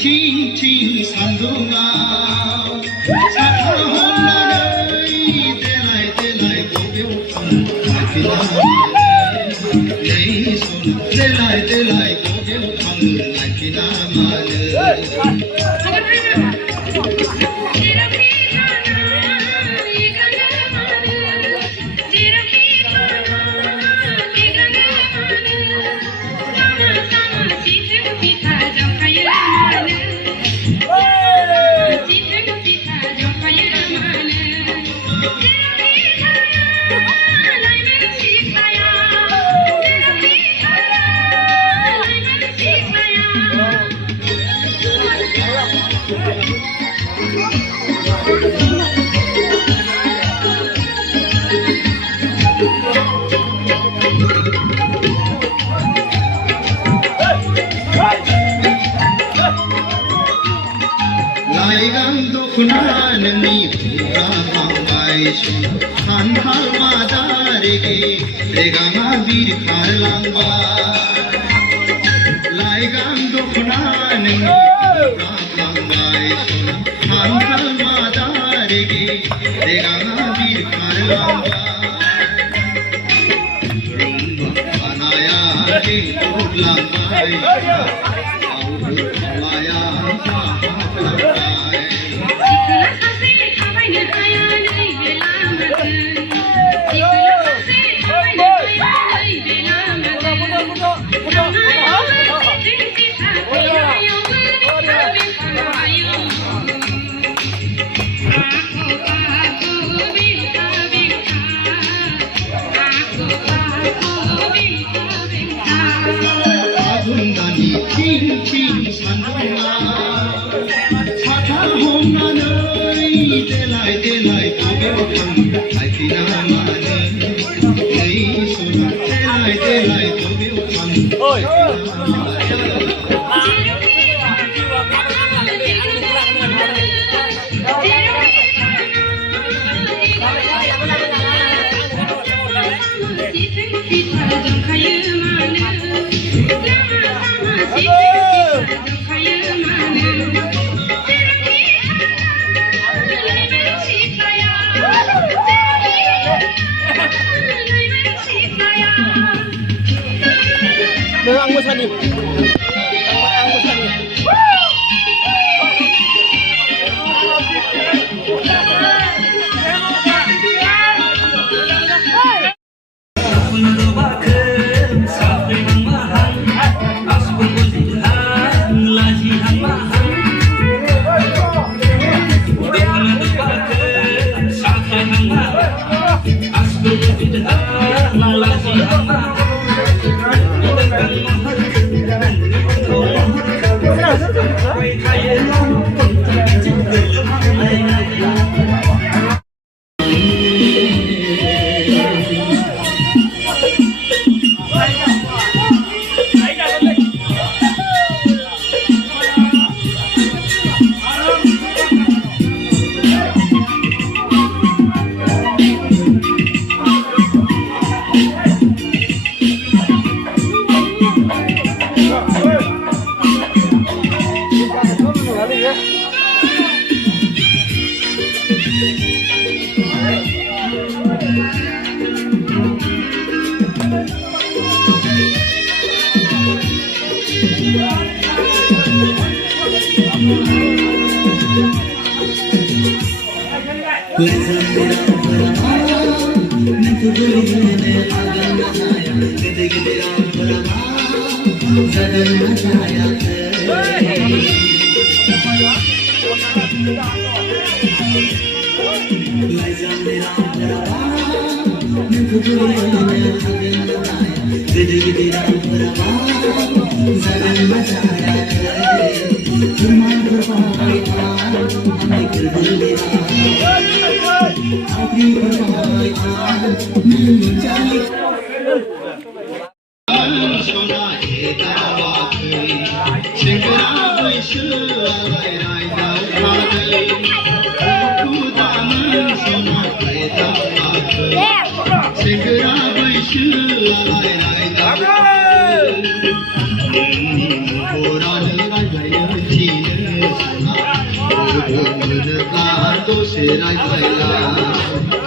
थिं सान्दुङाव साथा हमनानै देलाय देलाय बबेयाव थांनो नायफिना नै सना देलाय देलाय बबेयाव थांनो नायफिना मानो लाइगां दखना नोंनि फुरा बांबाय खान्थाल मादा रेगे रेगाङा बिरखारलांबाय लाइगां दखना नोंनि फुरा बांबाय खान्थाल मादा रेगे रेगाङा बिरखारलांबाय रुंबा खानाया टेंगुरलांबाय देलाय देलाय बबेयाव थांनो नायफिना मानो नै सना देलाय देलाय बबेयाव थांनो ang mosanin. Segera मन का तो शेरा